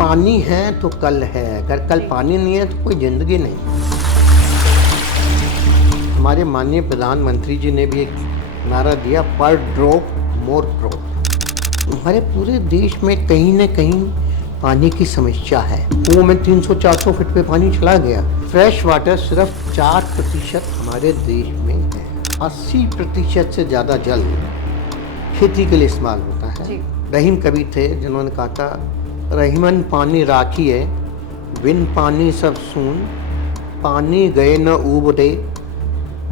पानी है तो कल है, अगर कल पानी नहीं है तो कोई ज़िंदगी नहीं। हमारे माननीय प्रधानमंत्री जी ने भी एक नारा दिया, पर ड्रॉप मोर क्रॉप। हमारे पूरे देश में कहीं न कहीं पानी की समस्या है। कुओं में 300-400 फीट पे पानी चला गया। फ्रेश वाटर सिर्फ 4% हमारे देश में है। 80% से ज़्यादा जल खेती के लिए इस्तेमाल होता है। रहीम कवि थे जिन्होंने कहा था, रहीमन पानी राखी है, बिन पानी सब सून, पानी गए न उबरे,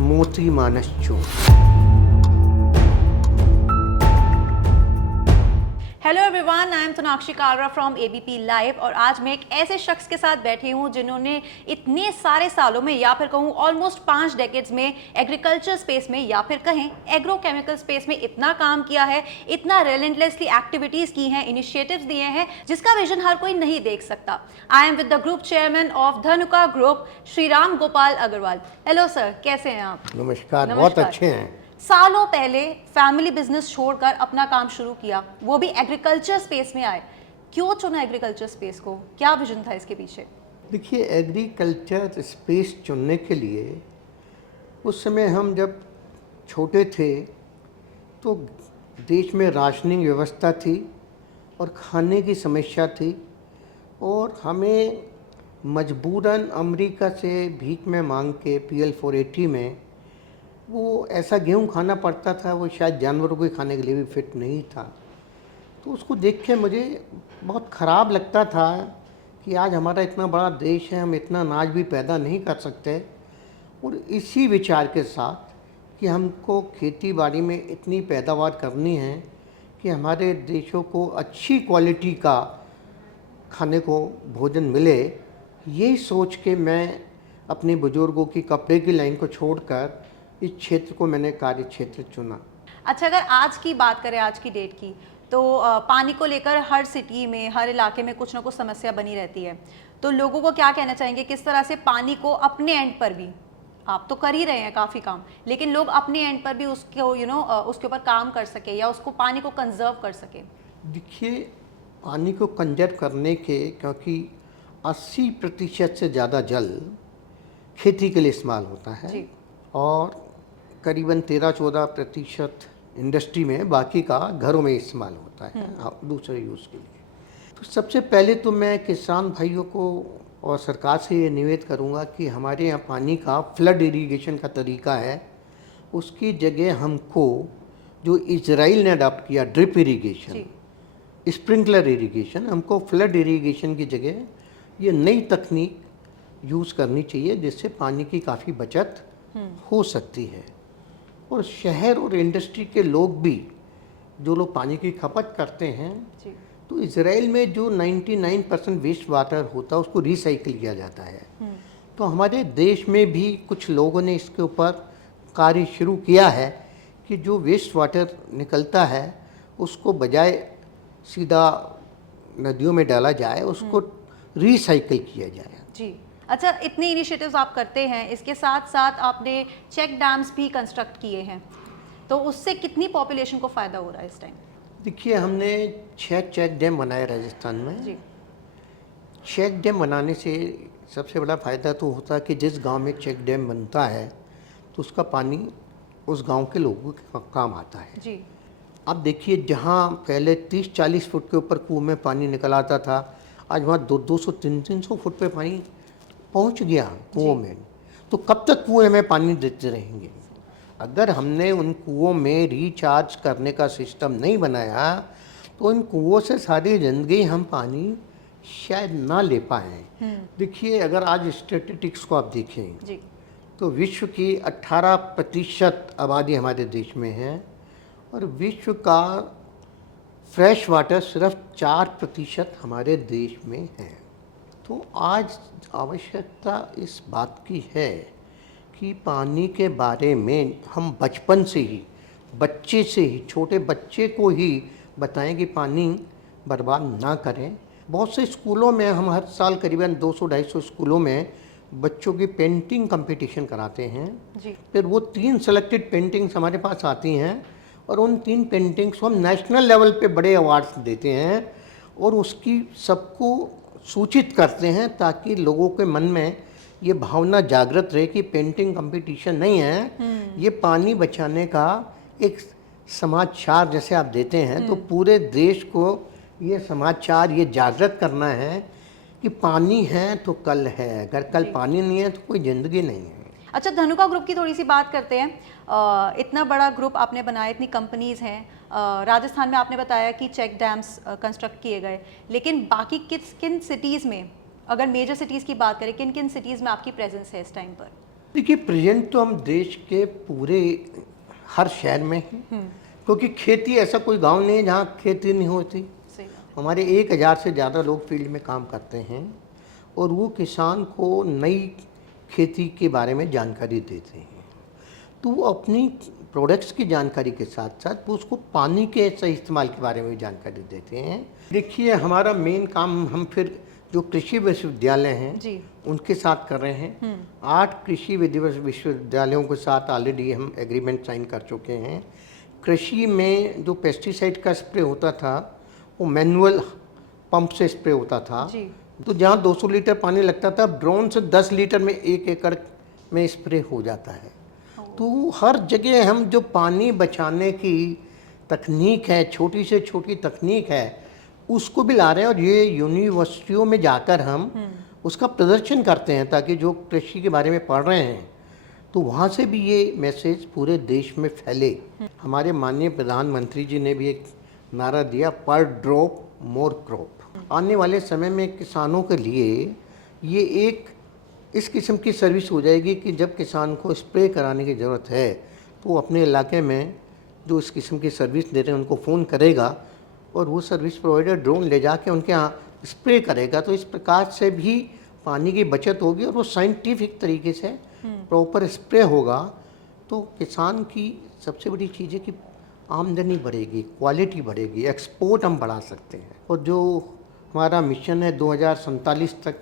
मोती मानस चूर। Hello everyone, I am Sonakshi Kalra from ABP live और आज मैं एक ऐसे शख्स के साथ बैठी हूं जिन्होंने इतने सारे सालों में या फिर कहूं ऑलमोस्ट 5 डेकेड्स में एग्रीकल्चर स्पेस में या फिर कहें एग्रोकेमिकल स्पेस में इतना काम किया है, इतना रिलेंटलेसली एक्टिविटीज की हैं, इनिशिएटिव्स दिए हैं जिसका विजन हर कोई नहीं देख सकता। I am with the group chairman of Dhanuka group, Shri Ram Gopal Agrawal. Hello sir, कैसे हैं आप? नमस्कार, बहुत अच्छे हैं। सालों पहले फैमिली बिजनेस छोड़कर अपना काम शुरू किया, वो भी एग्रीकल्चर स्पेस में आए। क्यों चुना एग्रीकल्चर स्पेस को? क्या विजन था इसके पीछे? देखिए, एग्रीकल्चर स्पेस चुनने के लिए उस समय हम जब छोटे थे तो देश में राशनिंग व्यवस्था थी और खाने की समस्या थी और हमें मजबूरन अमेरिका से भीख में मांग के PL 480 में वो ऐसा गेहूं खाना पड़ता था, वो शायद जानवरों के खाने के लिए भी फिट नहीं था। तो उसको देख के मुझे बहुत ख़राब लगता था कि आज हमारा इतना बड़ा देश है, हम इतना अनाज भी पैदा नहीं कर सकते। और इसी विचार के साथ कि हमको खेती बाड़ी में इतनी पैदावार करनी है कि हमारे देशों को अच्छी क्वालिटी का खाने को भोजन मिले, यही सोच के मैं अपने बुजुर्गों की कपड़े की लाइन को छोड़कर इस क्षेत्र को मैंने कार्य क्षेत्र चुना। अच्छा, अगर आज की बात करें, आज की डेट की, तो पानी को लेकर हर सिटी में, हर इलाके में कुछ ना कुछ समस्या बनी रहती है। तो लोगों को क्या कहना चाहेंगे, किस तरह से पानी को अपने एंड पर भी, आप तो कर ही रहे हैं काफ़ी काम, लेकिन लोग अपने एंड पर भी उसको उसके ऊपर काम कर सके या उसको पानी को कंजर्व कर सके? देखिए, पानी को कंजर्व करने के, क्योंकि 80% से ज़्यादा जल खेती के लिए इस्तेमाल होता है जी। और करीबन 13-14% इंडस्ट्री में, बाकी का घरों में इस्तेमाल होता है दूसरे यूज़ के लिए। तो सबसे पहले तो मैं किसान भाइयों को और सरकार से ये निवेदन करूँगा कि हमारे यहाँ पानी का फ्लड इरिगेशन का तरीका है, उसकी जगह हमको जो इजराइल ने अडॉप्ट किया ड्रिप इरिगेशन, स्प्रिंकलर इरिगेशन, हमको फ्लड इरिगेशन की जगह ये नई तकनीक यूज़ करनी चाहिए जिससे पानी की काफ़ी बचत हो सकती है। और शहर और इंडस्ट्री के लोग भी, जो लोग पानी की खपत करते हैं, तो इजराइल में जो 99% वेस्ट वाटर होता है उसको रिसाइकिल किया जाता है। तो हमारे देश में भी कुछ लोगों ने इसके ऊपर कार्य शुरू किया है कि जो वेस्ट वाटर निकलता है उसको बजाय सीधा नदियों में डाला जाए, उसको रिसाइकिल किया जाए। जी। अच्छा, इतने इनिशिएटिव्स आप करते हैं, इसके साथ साथ आपने चेक डैम्स भी कंस्ट्रक्ट किए हैं, तो उससे कितनी पॉपुलेशन को फ़ायदा हो रहा है इस टाइम? देखिए, हमने 6 चेक डैम बनाए राजस्थान में। जी। चेक डैम बनाने से सबसे बड़ा फ़ायदा तो होता है कि जिस गांव में चेक डैम बनता है तो उसका पानी उस गांव के लोगों के काम आता है। जी। अब देखिए, जहां पहले 30-40 फुट के ऊपर कुएं में पानी निकल आता था, आज वहाँ 200-300 फुट पे पानी पहुंच गया कुओं में। तो कब तक कुएं में पानी देते रहेंगे? अगर हमने उन कुओं में रिचार्ज करने का सिस्टम नहीं बनाया तो इन कुओं से सारी ज़िंदगी हम पानी शायद ना ले पाएँ। देखिए, अगर आज स्टैटिस्टिक्स को आप देखें जी। तो विश्व की 18% आबादी हमारे देश में है और विश्व का फ्रेश वाटर सिर्फ 4% हमारे देश में है। तो आज आवश्यकता इस बात की है कि पानी के बारे में हम बचपन से ही, बच्चे से ही, छोटे बच्चे को ही बताएं कि पानी बर्बाद ना करें। बहुत से स्कूलों में हम हर साल करीबन 200-250 स्कूलों में बच्चों की पेंटिंग कंपटीशन कराते हैं। जी। फिर वो 3 सेलेक्टेड पेंटिंग्स हमारे पास आती हैं और उन 3 पेंटिंग्स को हम नेशनल लेवल पे बड़े अवार्ड्स देते हैं और उसकी सबको सूचित करते हैं ताकि लोगों के मन में ये भावना जागृत रहे कि पेंटिंग कंपटीशन नहीं है, ये पानी बचाने का एक समाचार जैसे आप देते हैं। तो पूरे देश को ये समाचार ये जागृत करना है कि पानी है तो कल है, अगर कल पानी नहीं है तो कोई ज़िंदगी नहीं है। अच्छा, धनुका ग्रुप की थोड़ी सी बात करते हैं। इतना बड़ा ग्रुप आपने बनाया, इतनी कंपनीज हैं, राजस्थान में आपने बताया कि चेक डैम्स कंस्ट्रक्ट किए गए, लेकिन बाकी किन सिटीज़ में, अगर मेजर सिटीज़ की बात करें, किन किन सिटीज़ में आपकी प्रेजेंस है इस टाइम पर? देखिए, प्रेजेंट तो हम देश के पूरे हर शहर में हैं, क्योंकि खेती ऐसा कोई गांव नहीं है जहाँ खेती नहीं होती। हमारे 1000 से ज़्यादा लोग फील्ड में काम करते हैं और वो किसान को नई खेती के बारे में जानकारी देते हैं। तो वो अपनी प्रोडक्ट्स की जानकारी के साथ साथ वो उसको पानी के सही इस्तेमाल के बारे में भी जानकारी देते हैं। देखिए, हमारा मेन काम हम फिर जो कृषि विश्वविद्यालय हैं जी, उनके साथ कर रहे हैं। 8 कृषि विश्वविद्यालयों के साथ ऑलरेडी हम एग्रीमेंट साइन कर चुके हैं। कृषि में जो पेस्टिसाइड का स्प्रे होता था वो मैनुअल पंप से स्प्रे होता था। जी। तो जहाँ 200 लीटर पानी लगता था, ड्रोन से 10 लीटर में 1 एकड़ में स्प्रे हो जाता है। तो हर जगह हम जो पानी बचाने की तकनीक है, छोटी से छोटी तकनीक है, उसको भी ला रहे हैं और ये यूनिवर्सिटियों में जाकर हम उसका प्रदर्शन करते हैं ताकि जो कृषि के बारे में पढ़ रहे हैं तो वहाँ से भी ये मैसेज पूरे देश में फैले। हमारे माननीय प्रधानमंत्री जी ने भी एक नारा दिया, पर ड्रॉप मोर क्रॉप। आने वाले समय में किसानों के लिए ये एक इस किस्म की सर्विस हो जाएगी कि जब किसान को स्प्रे कराने की ज़रूरत है तो वो अपने इलाके में जो इस किस्म की सर्विस दे रहे हैं उनको फ़ोन करेगा और वो सर्विस प्रोवाइडर ड्रोन ले जाके उनके यहाँ स्प्रे करेगा। तो इस प्रकार से भी पानी की बचत होगी और वो साइंटिफिक तरीके से प्रॉपर स्प्रे होगा। तो किसान की सबसे बड़ी चीज़ है कि आमदनी बढ़ेगी, क्वालिटी बढ़ेगी, एक्सपोर्ट हम बढ़ा सकते हैं। और जो हमारा मिशन है 2047 तक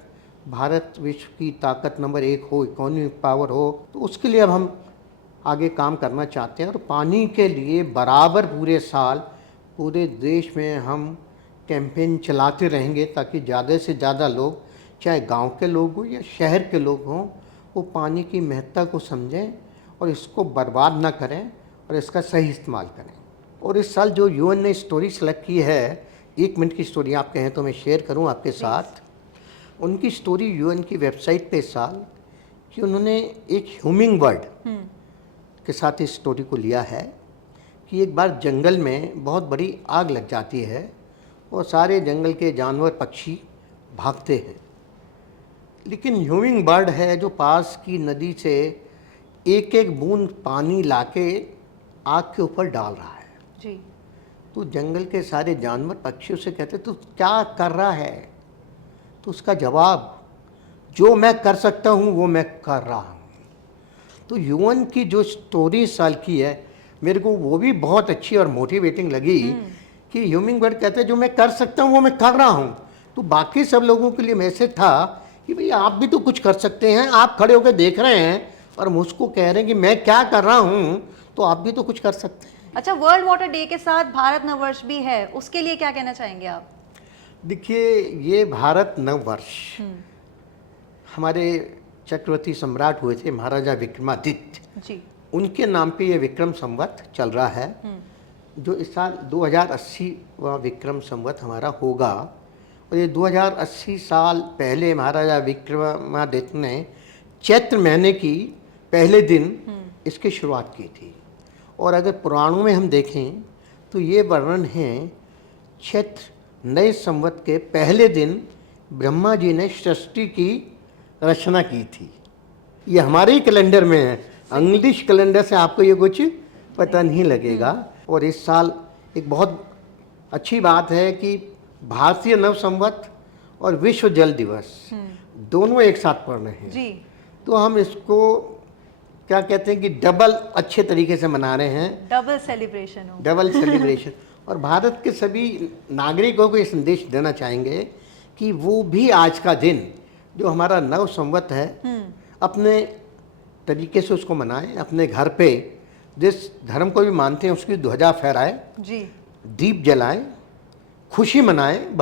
भारत विश्व की ताकत नंबर 1 हो, इकोनॉमिक पावर हो, तो उसके लिए अब हम आगे काम करना चाहते हैं। और पानी के लिए बराबर पूरे साल पूरे देश में हम कैंपेन चलाते रहेंगे ताकि ज़्यादा से ज़्यादा लोग, चाहे गांव के लोग हों या शहर के लोग हों, वो पानी की महत्ता को समझें और इसको बर्बाद ना करें और इसका सही इस्तेमाल करें। और इस साल जो यूएन ने स्टोरी सेलेक्ट की है, 1 मिनट की स्टोरी आप कहें तो मैं शेयर करूं आपके साथ। उनकी स्टोरी यूएन की वेबसाइट पे इस साल कि उन्होंने एक ह्यूमिंग बर्ड के साथ इस स्टोरी को लिया है कि एक बार जंगल में बहुत बड़ी आग लग जाती है और सारे जंगल के जानवर पक्षी भागते हैं, लेकिन ह्यूमिंग बर्ड है जो पास की नदी से एक एक बूंद पानी लाके आग के ऊपर डाल रहा है। जी। तो जंगल के सारे जानवर पक्षियों से कहते तू क्या कर रहा है? तो उसका जवाब, जो मैं कर सकता हूँ वो मैं कर रहा हूँ। तो यूएन की जो स्टोरी इस साल की है, मेरे को वो भी बहुत अच्छी और मोटिवेटिंग लगी कि ह्यूमिंग बर्ड कहते हैं जो मैं कर सकता हूँ वो मैं कर रहा हूँ। तो बाकी सब लोगों के लिए मैसेज था कि भाई आप भी तो कुछ कर सकते हैं, आप खड़े होकर देख रहे हैं और मुझको कह रहे हैं कि मैं क्या कर रहा हूँ, तो आप भी तो कुछ कर सकते हैं। अच्छा, वर्ल्ड वाटर डे के साथ भारत नववर्ष भी है, उसके लिए क्या कहना चाहेंगे आप? देखिए, ये भारत नववर्ष हमारे चक्रवर्ती सम्राट हुए थे महाराजा विक्रमादित्य जी। उनके नाम पे ये विक्रम संवत चल रहा है, जो इस साल 2080वां विक्रम संवत हमारा होगा। और ये 2080 साल पहले महाराजा विक्रमादित्य ने चैत्र महीने की पहले दिन इसकी शुरुआत की थी। और अगर पुराणों में हम देखें तो ये वर्णन है, चैत्र नए संवत के पहले दिन ब्रह्मा जी ने सृष्टि की रचना की थी। ये हमारे ही कैलेंडर में है, इंग्लिश कैलेंडर से आपको ये कुछ पता नहीं लगेगा। और इस साल एक बहुत अच्छी बात है कि भारतीय नव संवत और विश्व जल दिवस दोनों एक साथ पड़ रहे हैं जी। तो हम इसको क्या कहते हैं कि डबल अच्छे तरीके से मना रहे हैं, डबल सेलिब्रेशन हो। Double celebration. और भारत के सभी नागरिकों को ये संदेश देना चाहेंगे कि वो भी आज का दिन जो हमारा नव संवत है अपने तरीके से उसको मनाएं, अपने घर पे जिस धर्म को भी मानते हैं उसकी ध्वजा फहराएं, जी। दीप जलाएं, खुशी मनाएं।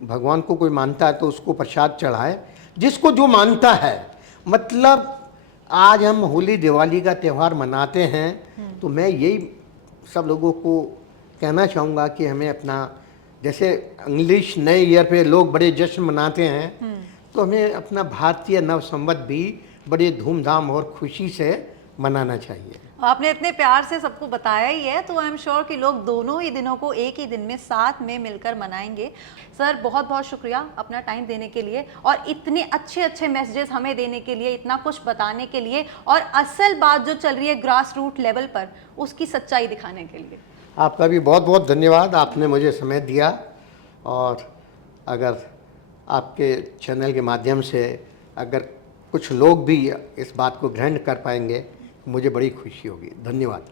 भगवान को कोई मानता है तो उसको प्रसाद चढ़ाए, जिसको जो मानता है। मतलब आज हम होली दिवाली का त्यौहार मनाते हैं, तो मैं यही सब लोगों को कहना चाहूँगा कि हमें अपना, जैसे इंग्लिश नए ईयर पे लोग बड़े जश्न मनाते हैं, तो हमें अपना भारतीय नव संवत भी बड़े धूमधाम और खुशी से मनाना चाहिए। आपने इतने प्यार से सबको बताया ही है, तो आई एम श्योर कि लोग दोनों ही दिनों को एक ही दिन में साथ में मिलकर मनाएंगे। सर बहुत बहुत शुक्रिया अपना टाइम देने के लिए और इतने अच्छे अच्छे मैसेजेस हमें देने के लिए, इतना कुछ बताने के लिए और असल बात जो चल रही है ग्रास रूट लेवल पर उसकी सच्चाई दिखाने के लिए। आपका भी बहुत बहुत धन्यवाद, आपने मुझे समय दिया। और अगर आपके चैनल के माध्यम से अगर कुछ लोग भी इस बात को ग्रहण कर पाएंगे, मुझे बड़ी खुशी होगी। धन्यवाद।